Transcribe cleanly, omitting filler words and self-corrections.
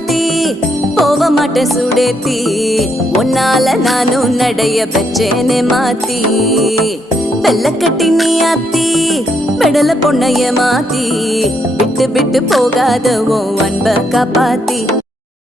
மாத்தி போக மாட்டேன் சுடேத்தி உன்னால நானும் நடைய பெச்சேனே மாத்தி வெள்ளக்கட்டி நீ ஆத்தி பெடல பொண்ணைய மாத்தி விட்டு விட்டு போகாத உன் அன்ப காப்பாத்தி